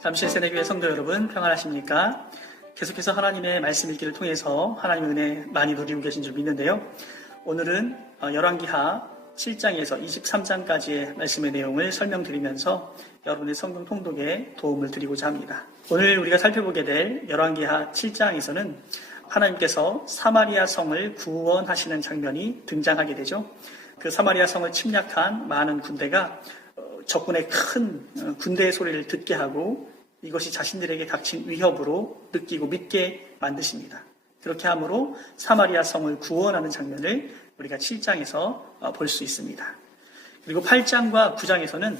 잠실 새내교회 성도 여러분 평안하십니까? 계속해서 하나님의 말씀 읽기를 통해서 하나님의 은혜 많이 누리고 계신 줄 믿는데요. 오늘은 열왕기하 7장에서 23장까지의 말씀의 내용을 설명드리면서 여러분의 성경 통독에 도움을 드리고자 합니다. 오늘 우리가 살펴보게 될 열왕기하 7장에서는 하나님께서 사마리아 성을 구원하시는 장면이 등장하게 되죠. 그 사마리아 성을 침략한 많은 군대가 적군의 큰 군대의 소리를 듣게 하고 이것이 자신들에게 닥친 위협으로 느끼고 믿게 만드십니다. 그렇게 함으로 사마리아 성을 구원하는 장면을 우리가 7장에서 볼 수 있습니다. 그리고 8장과 9장에서는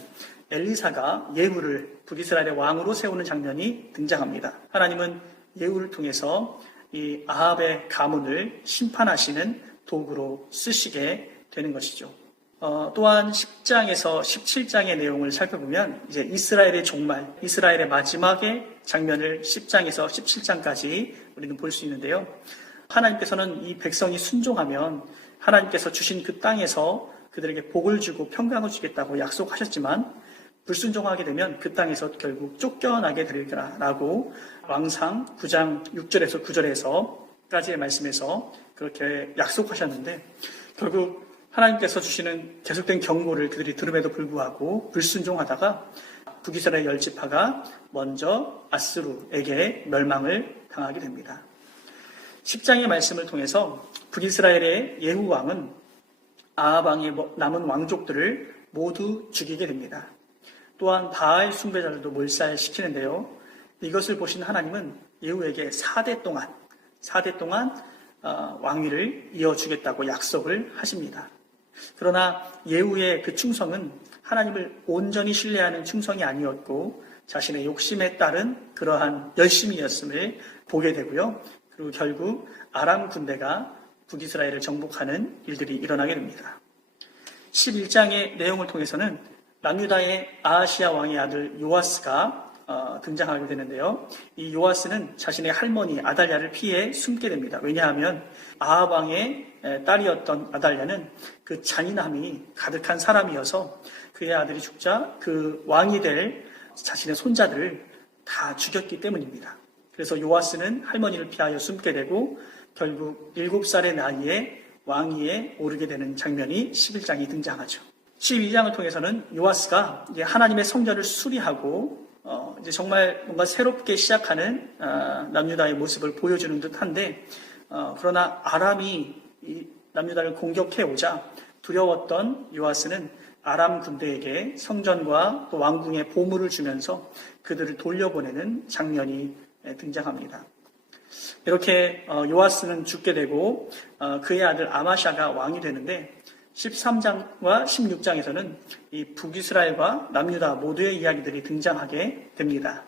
엘리사가 예후를 북이스라엘의 왕으로 세우는 장면이 등장합니다. 하나님은 예후를 통해서 이 아합의 가문을 심판하시는 도구로 쓰시게 되는 것이죠. 또한 10장에서 17장의 내용을 살펴보면 이제 이스라엘의 종말, 이스라엘의 마지막의 장면을 10장에서 17장까지 우리는 볼 수 있는데요. 하나님께서는 이 백성이 순종하면 하나님께서 주신 그 땅에서 그들에게 복을 주고 평강을 주겠다고 약속하셨지만 불순종하게 되면 그 땅에서 결국 쫓겨나게 되리라라고 왕상 9장 6절에서 9절에서까지의 말씀에서 그렇게 약속하셨는데 결국 하나님께서 주시는 계속된 경고를 그들이 들음에도 불구하고 불순종하다가 북이스라엘 10지파가 먼저 아스루에게 멸망을 당하게 됩니다. 10장의 말씀을 통해서 북이스라엘의 예후 왕은 아합 왕의 남은 왕족들을 모두 죽이게 됩니다. 또한 바알 숭배자들도 몰살시키는데요. 이것을 보신 하나님은 예후에게 4대 동안 왕위를 이어주겠다고 약속을 하십니다. 그러나 예후의 그 충성은 하나님을 온전히 신뢰하는 충성이 아니었고 자신의 욕심에 따른 그러한 열심이었음을 보게 되고요. 그리고 결국 아람 군대가 북이스라엘을 정복하는 일들이 일어나게 됩니다. 11장의 내용을 통해서는 남유다의 아하시야 왕의 아들 요아스가 등장하게 되는데요. 이 요아스는 자신의 할머니 아달랴를 피해 숨게 됩니다. 왜냐하면 아합 왕의 딸이었던 아달랴는 그 잔인함이 가득한 사람이어서 그의 아들이 죽자 그 왕이 될 자신의 손자들을 다 죽였기 때문입니다. 그래서 요아스는 할머니를 피하여 숨게 되고 결국 7살의 나이에 왕위에 오르게 되는 장면이 11장이 등장하죠. 12장을 통해서는 요아스가 이제 하나님의 성전을 수리하고 이제 정말 뭔가 새롭게 시작하는 남유다의 모습을 보여주는 듯한데 그러나 아람이 이 남유다를 공격해 오자 두려웠던 요아스는 아람 군대에게 성전과 또 왕궁의 보물을 주면서 그들을 돌려보내는 장면이 등장합니다. 이렇게 요아스는 죽게 되고 그의 아들 아마샤가 왕이 되는데 13장과 16장에서는 이 북이스라엘과 남유다 모두의 이야기들이 등장하게 됩니다.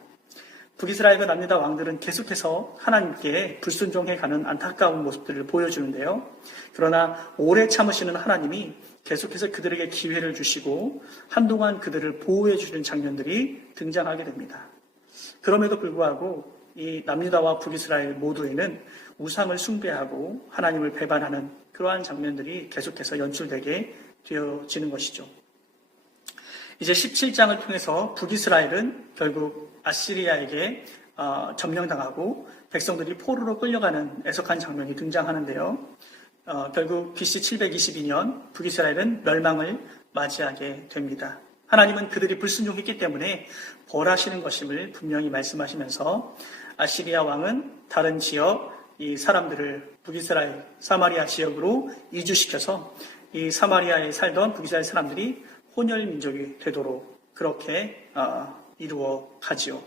북이스라엘과 남유다 왕들은 계속해서 하나님께 불순종해가는 안타까운 모습들을 보여주는데요. 그러나 오래 참으시는 하나님이 계속해서 그들에게 기회를 주시고 한동안 그들을 보호해주는 장면들이 등장하게 됩니다. 그럼에도 불구하고 이 남유다와 북이스라엘 모두에는 우상을 숭배하고 하나님을 배반하는 그러한 장면들이 계속해서 연출되게 되어지는 것이죠. 이제 17장을 통해서 북이스라엘은 결국 아시리아에게 점령당하고 백성들이 포로로 끌려가는 애석한 장면이 등장하는데요. 결국 BC 722년 북이스라엘은 멸망을 맞이하게 됩니다. 하나님은 그들이 불순종했기 때문에 벌하시는 것임을 분명히 말씀하시면서 아시리아 왕은 다른 지역 이 사람들을 북이스라엘 사마리아 지역으로 이주시켜서 이 사마리아에 살던 북이스라엘 사람들이 혼혈 민족이 되도록 그렇게 이루어 가지요.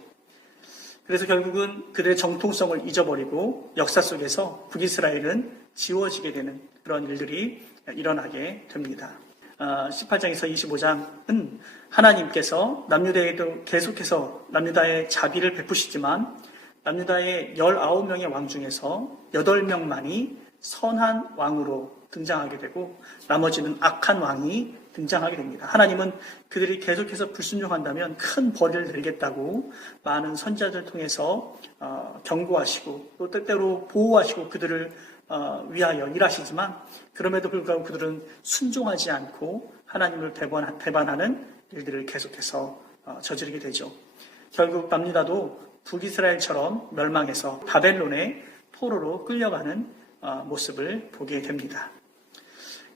그래서 결국은 그들의 정통성을 잊어버리고 역사 속에서 북이스라엘은 지워지게 되는 그런 일들이 일어나게 됩니다. 18장에서 25장은 하나님께서 남유다에도 계속해서 남유다의 자비를 베푸시지만 남유다의 19명의 왕 중에서 8명만이 선한 왕으로 등장하게 되고 나머지는 악한 왕이 등장하게 됩니다. 하나님은 그들이 계속해서 불순종한다면 큰 벌을 내리겠다고 많은 선지자들을 통해서 경고하시고 또 때때로 보호하시고 그들을 위하여 일하시지만 그럼에도 불구하고 그들은 순종하지 않고 하나님을 배반하는 일들을 계속해서 저지르게 되죠. 결국 남유다도 북이스라엘처럼 멸망해서 바벨론의 포로로 끌려가는 모습을 보게 됩니다.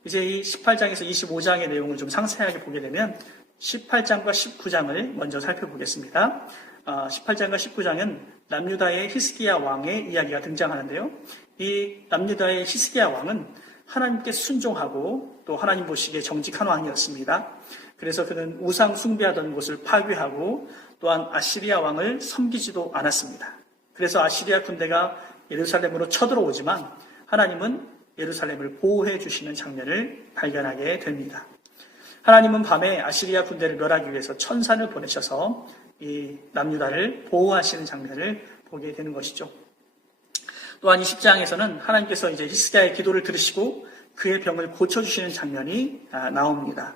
이제 이 18장에서 25장의 내용을 좀 상세하게 보게 되면 18장과 19장을 먼저 살펴보겠습니다. 18장과 19장은 남유다의 히스기야 왕의 이야기가 등장하는데요. 이 남유다의 히스기야 왕은 하나님께 순종하고 또 하나님 보시기에 정직한 왕이었습니다. 그래서 그는 우상 숭배하던 곳을 파괴하고 또한 아시리아 왕을 섬기지도 않았습니다. 그래서 아시리아 군대가 예루살렘으로 쳐들어오지만 하나님은 예루살렘을 보호해 주시는 장면을 발견하게 됩니다. 하나님은 밤에 아시리아 군대를 멸하기 위해서 천사를 보내셔서 이 남유다를 보호하시는 장면을 보게 되는 것이죠. 또한 20장에서는 하나님께서 이제 히스기야의 기도를 들으시고 그의 병을 고쳐주시는 장면이 나옵니다.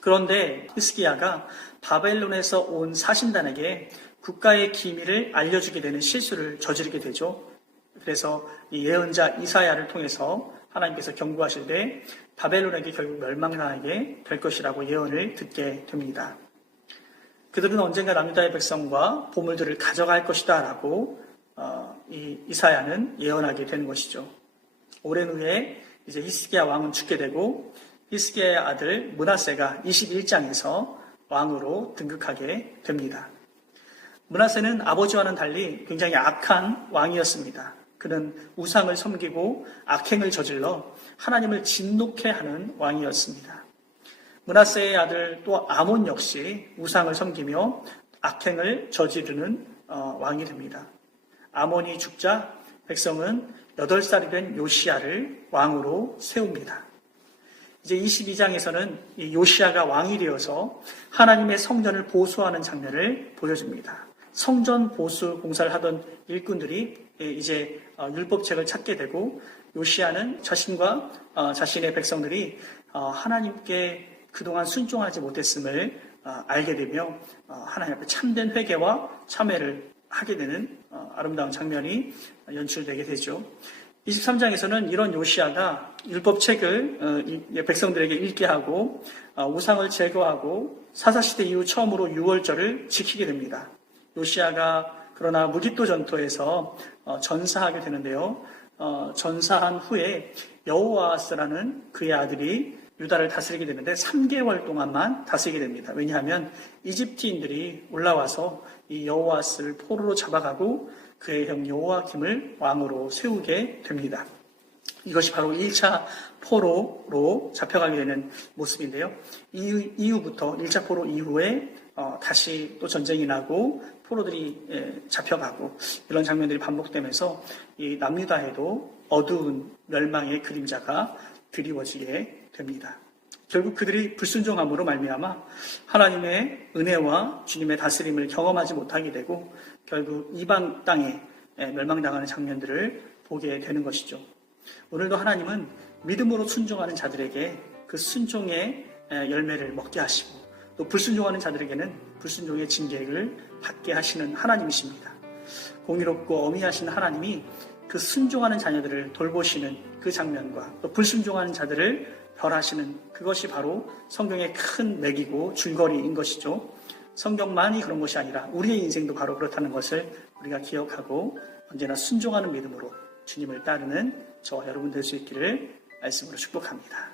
그런데 히스기야가 바벨론에서 온 사신단에게 국가의 기밀을 알려주게 되는 실수를 저지르게 되죠. 그래서 이 예언자 이사야를 통해서 하나님께서 경고하실 때 바벨론에게 결국 멸망당하게 될 것이라고 예언을 듣게 됩니다. 그들은 언젠가 남유다의 백성과 보물들을 가져갈 것이다 라고 이 이사야는 예언하게 되는 것이죠. 오랜 후에 이제 히스기야 왕은 죽게 되고 히스기야의 아들 므낫세가 21장에서 왕으로 등극하게 됩니다. 므낫세는 아버지와는 달리 굉장히 악한 왕이었습니다. 그는 우상을 섬기고 악행을 저질러 하나님을 진노케 하는 왕이었습니다. 므낫세의 아들 또 아몬 역시 우상을 섬기며 악행을 저지르는 왕이 됩니다. 아몬이 죽자 백성은 8살이 된 요시야를 왕으로 세웁니다. 이제 22장에서는 이 요시야가 왕이 되어서 하나님의 성전을 보수하는 장면을 보여줍니다. 성전 보수 공사를 하던 일꾼들이 이제 율법책을 찾게 되고 요시야는 자신과 자신의 백성들이 하나님께 그동안 순종하지 못했음을 알게 되며 하나님 앞에 참된 회개와 참회를 하게 되는 아름다운 장면이 연출되게 되죠. 23장에서는 이런 요시야가 율법책을 백성들에게 읽게 하고 우상을 제거하고 사사시대 이후 처음으로 유월절을 지키게 됩니다. 요시야가 그러나 무기또 전투에서 전사하게 되는데요. 전사한 후에 여호아스라는 그의 아들이 유다를 다스리게 되는데 3개월 동안만 다스리게 됩니다. 왜냐하면 이집트인들이 올라와서 이 여호아스를 포로로 잡아가고 그의 형 여호아김을 왕으로 세우게 됩니다. 이것이 바로 1차 포로로 잡혀가게 되는 모습인데요. 이후부터 1차 포로 이후에 다시 또 전쟁이 나고 포로들이 잡혀가고 이런 장면들이 반복되면서 이 남유다에도 어두운 멸망의 그림자가 드리워지게 됩니다. 결국 그들이 불순종함으로 말미암아 하나님의 은혜와 주님의 다스림을 경험하지 못하게 되고 결국 이방 땅에 멸망당하는 장면들을 보게 되는 것이죠. 오늘도 하나님은 믿음으로 순종하는 자들에게 그 순종의 열매를 먹게 하시고 또 불순종하는 자들에게는 불순종의 징계를 받게 하시는 하나님이십니다. 공의롭고 어미하신 하나님이 그 순종하는 자녀들을 돌보시는 그 장면과 또 불순종하는 자들을 벌하시는 그것이 바로 성경의 큰 맥이고 줄거리인 것이죠. 성경만이 그런 것이 아니라 우리의 인생도 바로 그렇다는 것을 우리가 기억하고 언제나 순종하는 믿음으로 주님을 따르는 저와 여러분 될 수 있기를 말씀으로 축복합니다.